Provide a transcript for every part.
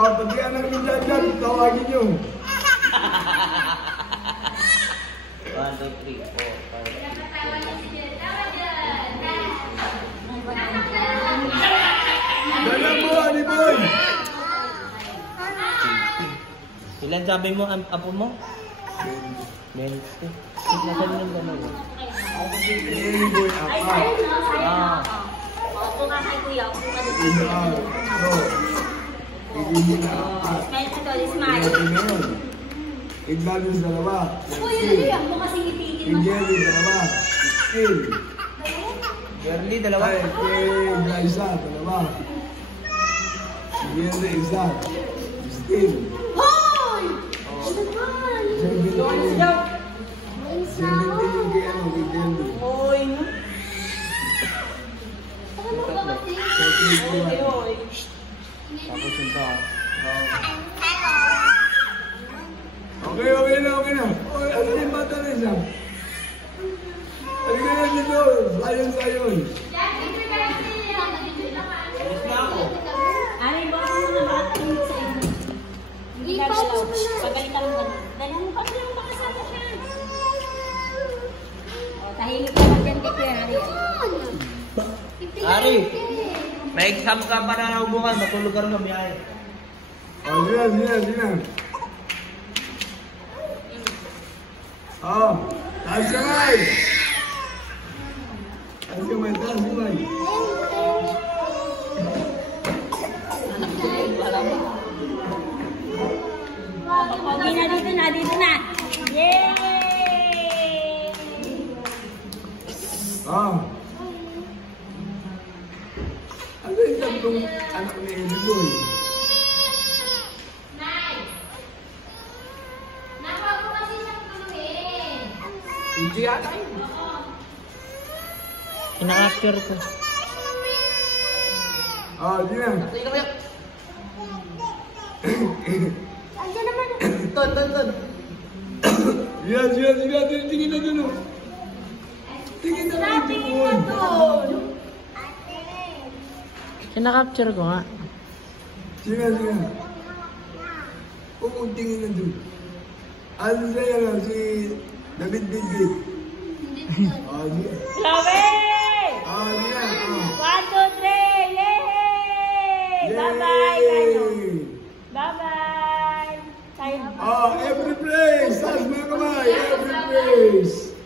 Pati anak ni Jajan, tawagin nyo. 1, 2, 3, 4, 5. Dalang mo, Ani Boy. Ilan sabi mo ang apo mo? 20. Nasaan yung gano'n? Ani Boy, apat. Opo nga kay Kuya. Hindi na apat. Smile ka to, smile. Igbalong dalawa. Kuya, Kuya, mo kasing itigil mo. Jerry, dalawa. Skill. Girly, dalawa. Ay, kay isa, dalawa. Jerry, isa. Skill. Hoy! Hoy! Tapos yung tao. Okay na. Ano yung bata na siya? Halika na dito. Sayon. Alis na ako. Aray, baka mo na bata yung sa inyo. Hindi ka dalaw. Pagalitan mo na. Dala mo pa siya, makasama siya. Tahimik ka lang dyan kay Kuya Ari. Ari! May exam ka pa na bukas. Matulog ka rin ng biyahe. Sige. Taas kamay. Okay na, dito na. Yay! Ano yung tatlong anak ni Eli Boy? Hindi ata yun. Ina-capture ko. Di na. Andiyan naman. Ton. Yes. Tingin na dun. Tingin na dun. Tingin ka doon. Ina-capture ko nga. Sige. Oo, tingin na dun. Ano sa'yo lang, si David Bidbid. Sige. Chloe! Sige. 1, 2, 3! Yay! Bye-bye! Bye-bye! Every place! Taas mga kamay! Every place!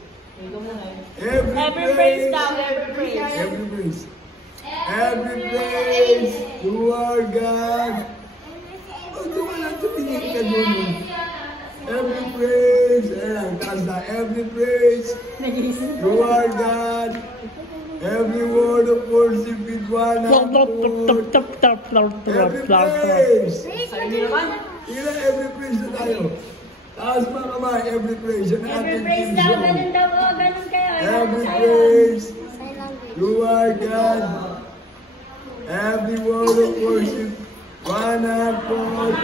Every praise daw, every praise. Every place! You are God! Doon ka lang tumingin ka doon. Every praise! Ayan, taas na. Every praise! You are God! Every word of worship with one accord. Every praise! Every praise na tayo. Taas mga kamay, every praise. Every praise daw, ganun daw, ganun kayo. Every praise, you are God. Every word of worship, one accord.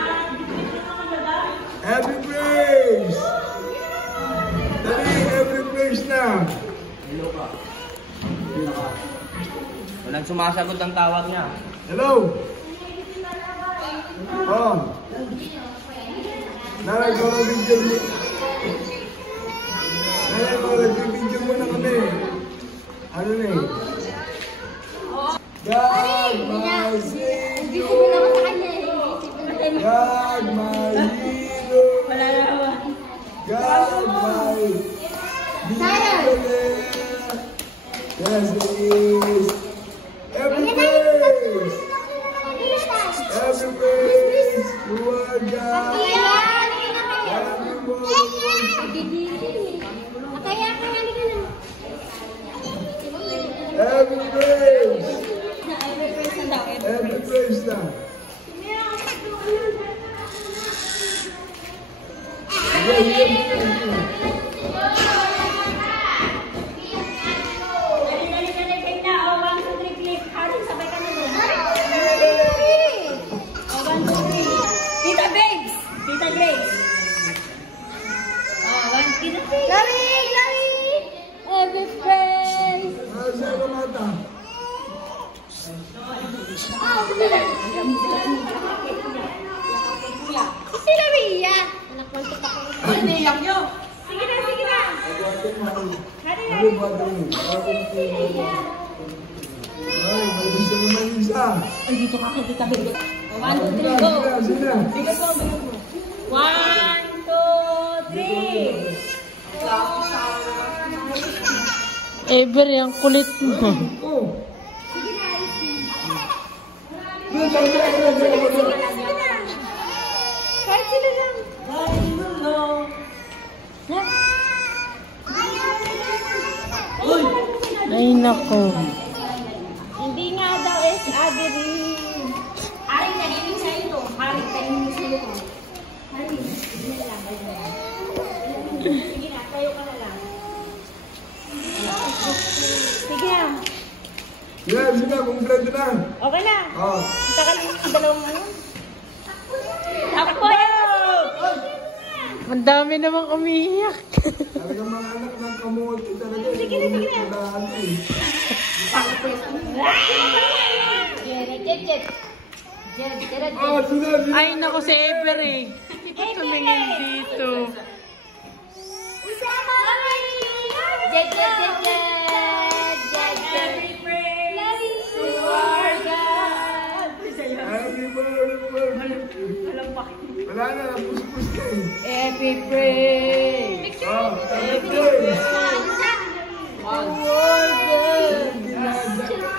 Every praise. Dali, every praise na. Walang sumasagot ang tawag niya. Hello. Nagbibidyo mo na kami. Ano na eh? God, my Savior. God, my hero. God, my deliverer. Yes, it is. Every praise. Every praise. You are God. Every word. Every praise. Every praise now. sila Mia. Anak, mantok ako. Ay, niyak nyo. Sige na, sige na. Ano ba ito? Ay, may gusto naman isa. Ay, dito ka, hindi ka bigot. 1, 2, 3, Sige go. na, sige na. Bigat mo, bigat mo. 1, 2, 3. Ever, yung kulit mo. Oh. Sige na, Sige na, sige na. kahit sila lang. Ay, nako. Hindi nga daw es Adiri. Ari, nagiging sa ito. Ari, tayo mo sa ito. Ari, sige na lang. Sige na, tayo ka na lang. Sige na. Sige, sige, kumpleto na. Okay na. Oh. Kita ka lang ang dalawang ano. Ako! Ang dami namang umiiyak. Talaga mga anak ng kamote talaga. Sige na, sige na. Oh, sige, sige. Ay, nako si Ever eh. Hindi ko tumingin dito. Happy birthday. Wala na, pus-pus ka eh. Happy birthday! Oh, happy birthday.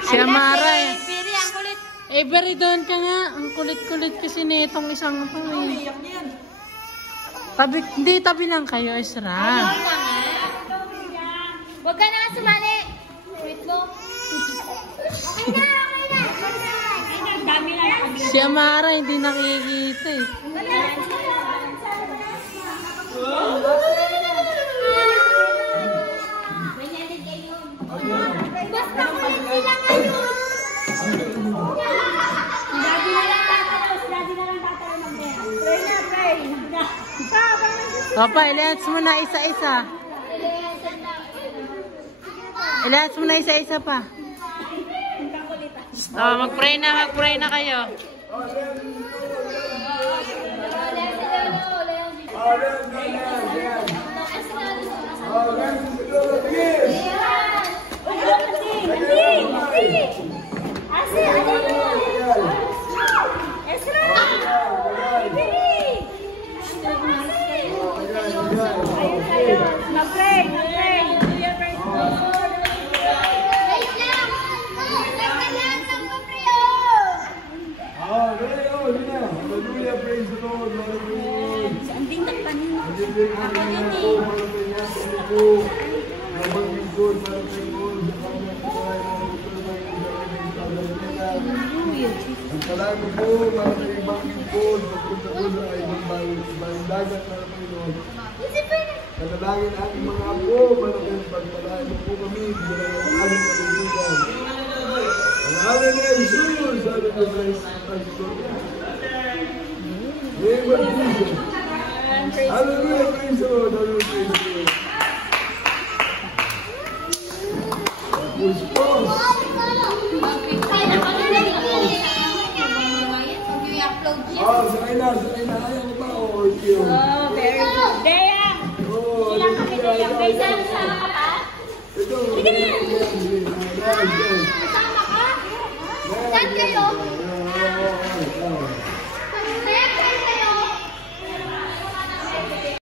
Si Amara eh. Piri, ang kulit. Ever, doon ka nga. Ang kulit-kulit kasi nitong isang to eh. Iyak niya yan. Tabi, hindi, tabi lang kayo, Isra. Huwag ka na sumali. Wait mo. Okay na, okay na. Ay, ang dami na nakabili. Si Amara hindi nakikita eh. Basta kulit sila ngayon. Si Daddy na lang tatalo. Si Daddy na lang tatalo ng pera. Pray na, pray. Papa, ilahats mo na isa-isa. Ilahats mo na isa-isa pa. Oh, mag-pray na kayo. Hallelujah, praise the Lord, hallelujah. Anding takpanin mo. Ang salamat po, para sa ibang lingkod, pagpunta po sa ibang dagat na Panginoon. Panalangin ating mga apo, para kayong pagpalain po kami, bilang ang aming kalulugan. Ang amin na Jesus, sabi ko sa Isang. Name of Jesus. Hallelujah, praise the Lord, hallelujah, praise the Lord. Puspos. Oh, sakay na, ayaw ko pa, oh, you. Oh, very good. Dea! Oh, Ilang kami Dea? May sama ka pa? ito. Sige na! Yes. Kasama ka? Saan kayo?